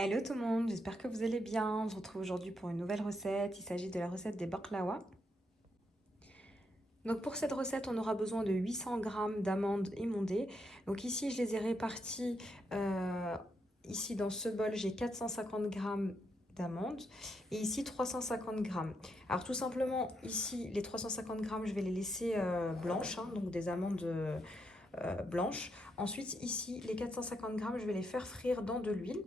Hello tout le monde, j'espère que vous allez bien. On se retrouve aujourd'hui pour une nouvelle recette. Il s'agit de la recette des baklawa. Donc pour cette recette, on aura besoin de 800 g d'amandes émondées. Donc ici, je les ai réparties. Ici, dans ce bol, j'ai 450 g d'amandes et ici 350 g. Alors tout simplement, ici, les 350 g, je vais les laisser blanches, hein, donc des amandes blanches. Ensuite, ici, les 450 g, je vais les faire frire dans de l'huile.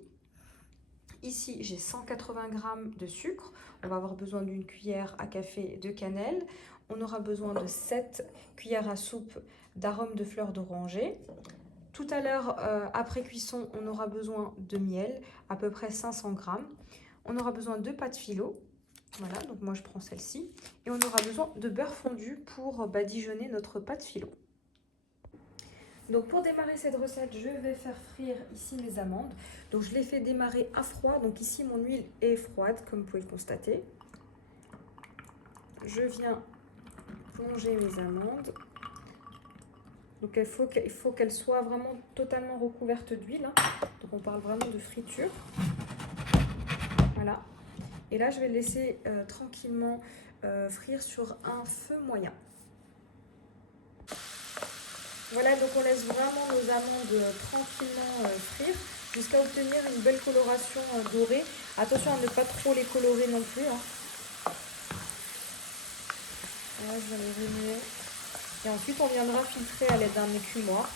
Ici, j'ai 180 g de sucre. On va avoir besoin d'une cuillère à café de cannelle. On aura besoin de 7 cuillères à soupe d'arôme de fleur d'oranger. Tout à l'heure, après cuisson, on aura besoin de miel, à peu près 500 g. On aura besoin de pâte philo. Voilà, donc moi je prends celle-ci. Et on aura besoin de beurre fondu pour badigeonner notre pâte philo. Donc pour démarrer cette recette, je vais faire frire ici mes amandes. Donc je les fais démarrer à froid. Donc ici mon huile est froide, comme vous pouvez le constater. Je viens plonger mes amandes. Donc il faut qu'elles soient vraiment totalement recouvertes d'huile, hein. Donc on parle vraiment de friture. Voilà. Et là je vais laisser tranquillement frire sur un feu moyen. Voilà, donc on laisse vraiment nos amandes tranquillement frire jusqu'à obtenir une belle coloration dorée. Attention à ne pas trop les colorer non plus, hein. Là, je vais les remuer. Et ensuite, on viendra filtrer à l'aide d'un écumoire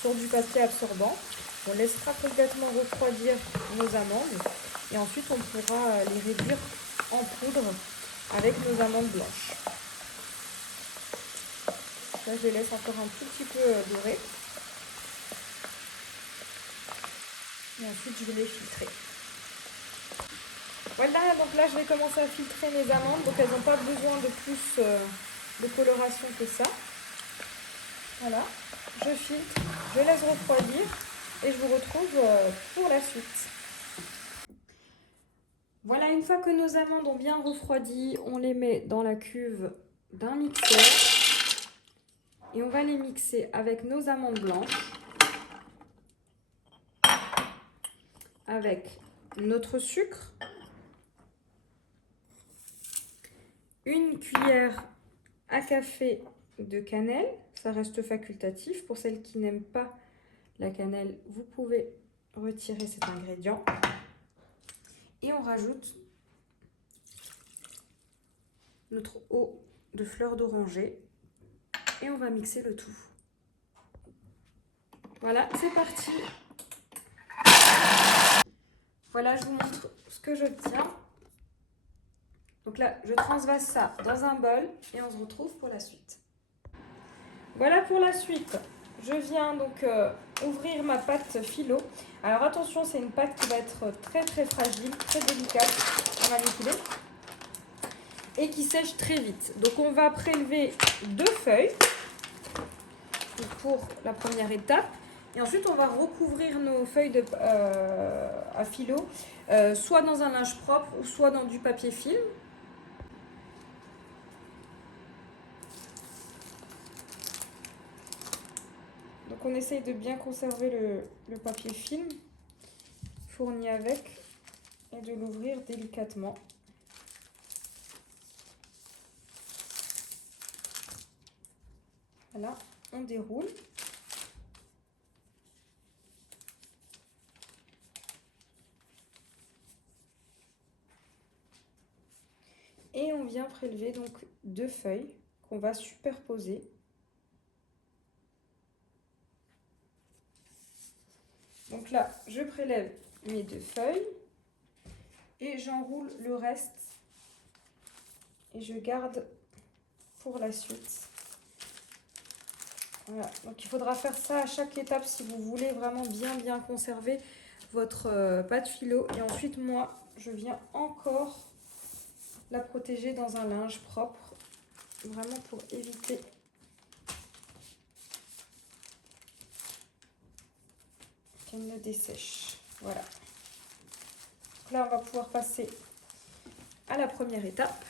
sur du papier absorbant. On laissera complètement refroidir nos amandes. Et ensuite, on pourra les réduire en poudre avec nos amandes blanches. Là, je les laisse encore un tout petit peu dorer. Et ensuite, je vais les filtrer. Voilà, donc là, je vais commencer à filtrer mes amandes. Donc, elles n'ont pas besoin de plus de coloration que ça. Voilà, je filtre, je laisse refroidir et je vous retrouve pour la suite. Voilà, une fois que nos amandes ont bien refroidi, on les met dans la cuve d'un mixeur et on va les mixer avec nos amandes blanches, avec notre sucre, une cuillère à café de cannelle, ça reste facultatif. Pour celles qui n'aiment pas la cannelle, vous pouvez retirer cet ingrédient. Et on rajoute notre eau de fleur d'oranger et on va mixer le tout. Voilà, c'est parti. Voilà, je vous montre ce que j'obtiens. Donc là, je transvase ça dans un bol et on se retrouve pour la suite. Voilà pour la suite. Je viens donc ouvrir ma pâte philo. Alors attention, c'est une pâte qui va être très très fragile, très délicate à manipuler et qui sèche très vite. Donc on va prélever 2 feuilles pour la première étape. Et ensuite, on va recouvrir nos feuilles à philo, soit dans un linge propre ou soit dans du papier film. Donc on essaye de bien conserver le papier film fourni avec et de l'ouvrir délicatement. Voilà, on déroule. Et on vient prélever donc 2 feuilles qu'on va superposer. Donc là, je prélève mes 2 feuilles et j'enroule le reste et je garde pour la suite. Voilà, donc il faudra faire ça à chaque étape si vous voulez vraiment bien conserver votre pâte philo. Et ensuite, moi, je viens encore la protéger dans un linge propre, vraiment pour éviter qu'elle ne dessèche. Voilà. Donc là, on va pouvoir passer à la première étape.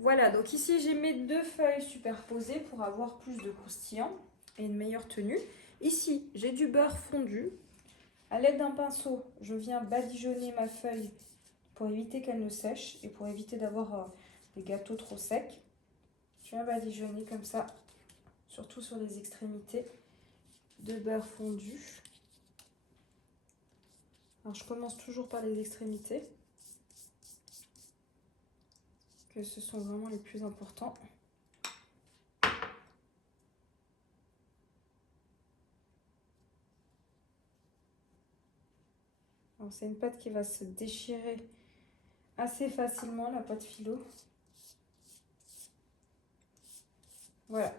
Voilà, donc ici, j'ai mes 2 feuilles superposées pour avoir plus de croustillant et une meilleure tenue. Ici, j'ai du beurre fondu. À l'aide d'un pinceau, je viens badigeonner ma feuille pour éviter qu'elle ne sèche et pour éviter d'avoir des gâteaux trop secs. Je viens badigeonner comme ça, surtout sur les extrémités de beurre fondu. Alors je commence toujours par les extrémités, que ce sont vraiment les plus importants. C'est une pâte qui va se déchirer assez facilement, la pâte philo. Voilà.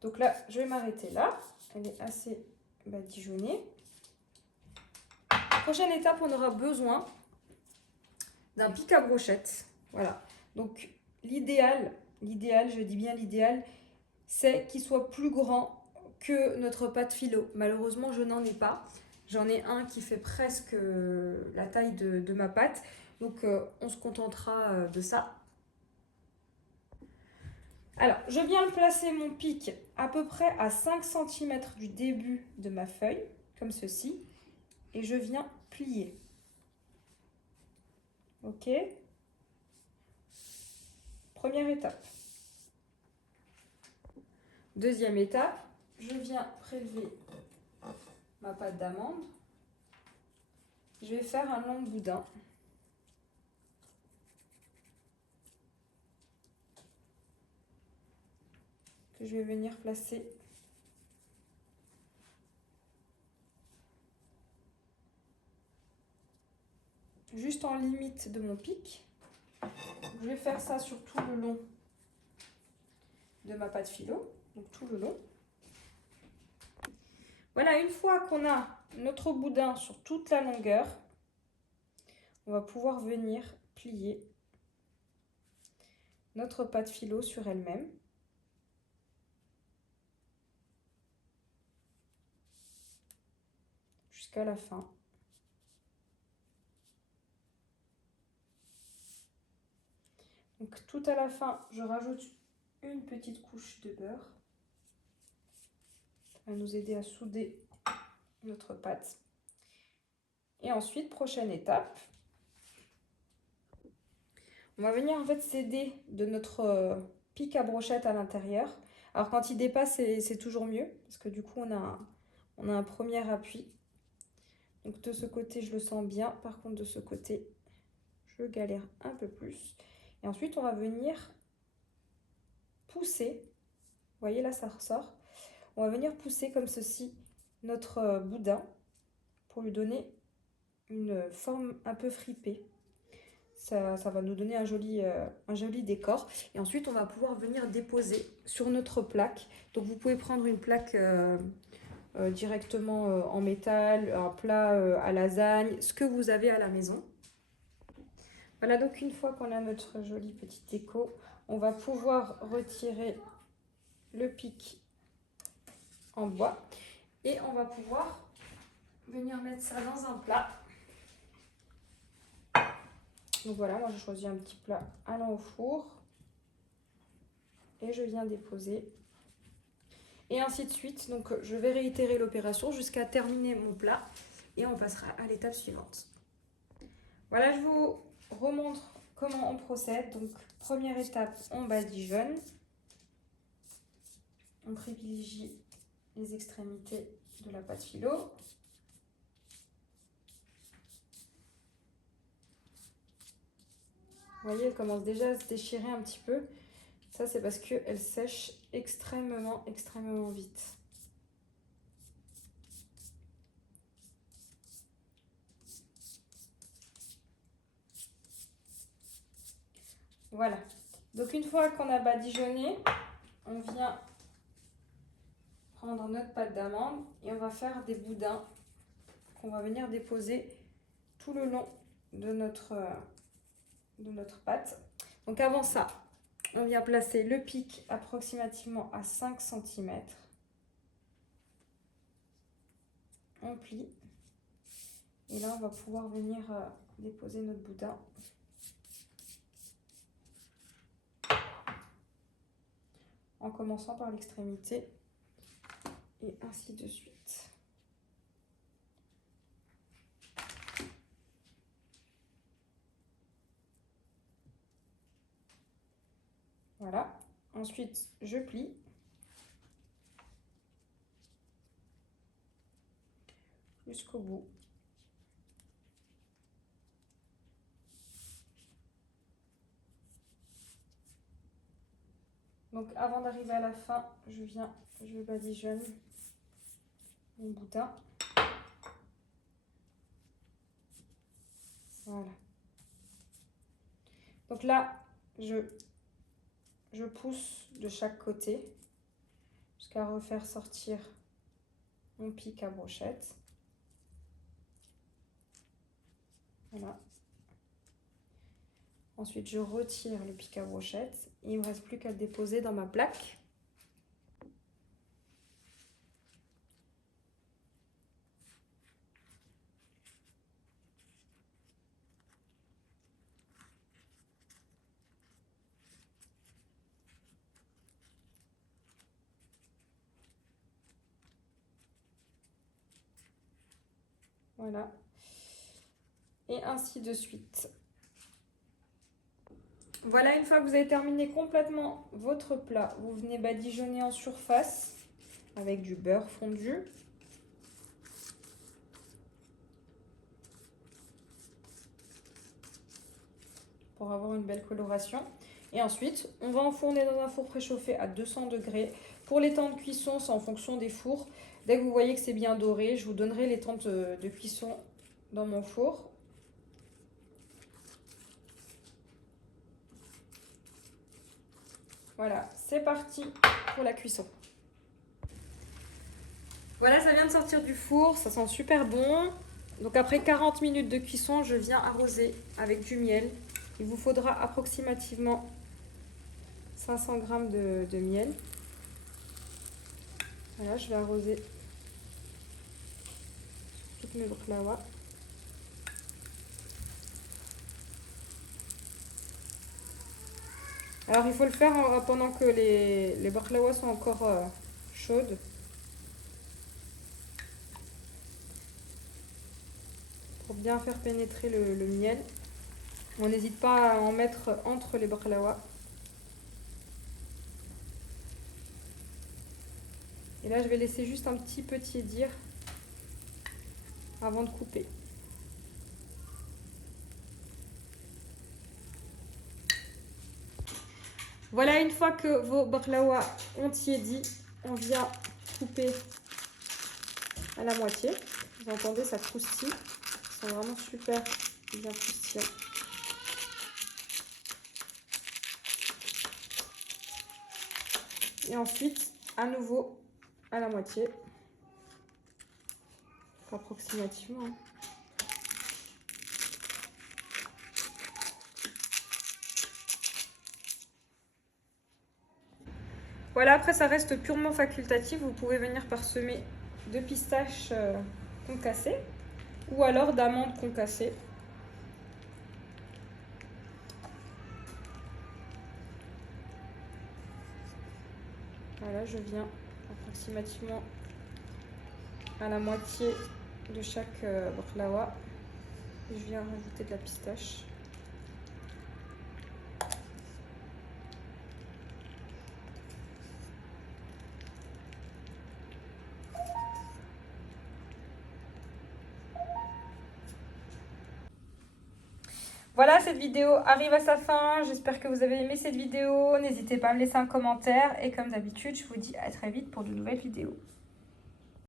Donc là, je vais m'arrêter là. Elle est assez badigeonnée. Prochaine étape, on aura besoin d'un pic à brochette. Voilà. Donc l'idéal, je dis bien l'idéal, c'est qu'il soit plus grand que notre pâte philo. Malheureusement, je n'en ai pas. J'en ai un qui fait presque la taille de ma pâte. Donc, on se contentera de ça. Alors, je viens placer mon pic à peu près à 5 cm du début de ma feuille, comme ceci. Et je viens plier. Ok. Première étape. Deuxième étape, je viens prélever ma pâte d'amande. Je vais faire un long boudin. Que je vais venir placer juste en limite de mon pic. Je vais faire ça sur tout le long de ma pâte philo, donc tout le long. Voilà, une fois qu'on a notre boudin sur toute la longueur, on va pouvoir venir plier notre pâte philo sur elle-même. Jusqu'à la fin. Donc tout à la fin, je rajoute une petite couche de beurre. Ça va nous aider à souder notre pâte. Et ensuite, prochaine étape, on va venir en fait s'aider de notre pic à brochette à l'intérieur. Alors quand il dépasse, c'est toujours mieux, parce que du coup on a un premier appui. Donc de ce côté, je le sens bien. Par contre, de ce côté, je galère un peu plus. Et ensuite, on va venir pousser. Vous voyez, là, ça ressort. On va venir pousser comme ceci notre boudin pour lui donner une forme un peu fripée. Ça va nous donner un joli décor. Et ensuite, on va pouvoir venir déposer sur notre plaque. Donc, vous pouvez prendre une plaque directement en métal, un plat à lasagne, ce que vous avez à la maison. Voilà, donc une fois qu'on a notre jolie petite déco, on va pouvoir retirer le pic en bois et on va pouvoir venir mettre ça dans un plat. Donc voilà, moi j'ai choisi un petit plat allant au four et je viens déposer. Et ainsi de suite, donc je vais réitérer l'opération jusqu'à terminer mon plat et on passera à l'étape suivante. Voilà, je vous remontre comment on procède. Donc première étape, on badigeonne. On privilégie les extrémités de la pâte philo. Vous voyez, elle commence déjà à se déchirer un petit peu. Ça, c'est parce qu'elle sèche extrêmement vite. Voilà. Donc, une fois qu'on a badigeonné, on vient prendre notre pâte d'amande et on va faire des boudins qu'on va venir déposer tout le long de notre pâte. Donc, avant ça, on vient placer le pic approximativement à 5 cm. On plie. Et là, on va pouvoir venir déposer notre boudin. En commençant par l'extrémité. Et ainsi de suite. Voilà. Ensuite, je plie. Jusqu'au bout. Donc avant d'arriver à la fin, je badigeonne mon boudin. Voilà. Donc là, je pousse de chaque côté jusqu'à refaire sortir mon pic à brochette. Voilà. Ensuite, je retire le pic à brochette et il ne me reste plus qu'à le déposer dans ma plaque. Voilà. Et ainsi de suite. Voilà, une fois que vous avez terminé complètement votre plat, vous venez badigeonner en surface avec du beurre fondu. Pour avoir une belle coloration. Et ensuite, on va enfourner dans un four préchauffé à 200 degrés. Pour les temps de cuisson, c'est en fonction des fours. Dès que vous voyez que c'est bien doré, je vous donnerai les temps de cuisson dans mon four. Voilà, c'est parti pour la cuisson. Voilà, ça vient de sortir du four, ça sent super bon. Donc après 40 minutes de cuisson, je viens arroser avec du miel. Il vous faudra approximativement 500 g de miel. Voilà, je vais arroser toutes mes baklawas. Alors il faut le faire pendant que les baklawas sont encore chaudes. Pour bien faire pénétrer le miel. On n'hésite pas à en mettre entre les baklawas. Et là je vais laisser juste un petit peu tiédir avant de couper. Voilà, une fois que vos baklawas ont tiédi, on vient couper à la moitié. Vous entendez, ça croustille. Ils sont vraiment super bien croustillants. Et ensuite, à nouveau, à la moitié. Approximativement. Hein. Voilà, après ça reste purement facultatif. Vous pouvez venir parsemer de pistaches concassées ou alors d'amandes concassées. Voilà, je viens approximativement à la moitié de chaque baklawa. Je viens rajouter de la pistache. Voilà, cette vidéo arrive à sa fin. J'espère que vous avez aimé cette vidéo. N'hésitez pas à me laisser un commentaire. Et comme d'habitude, je vous dis à très vite pour de nouvelles vidéos.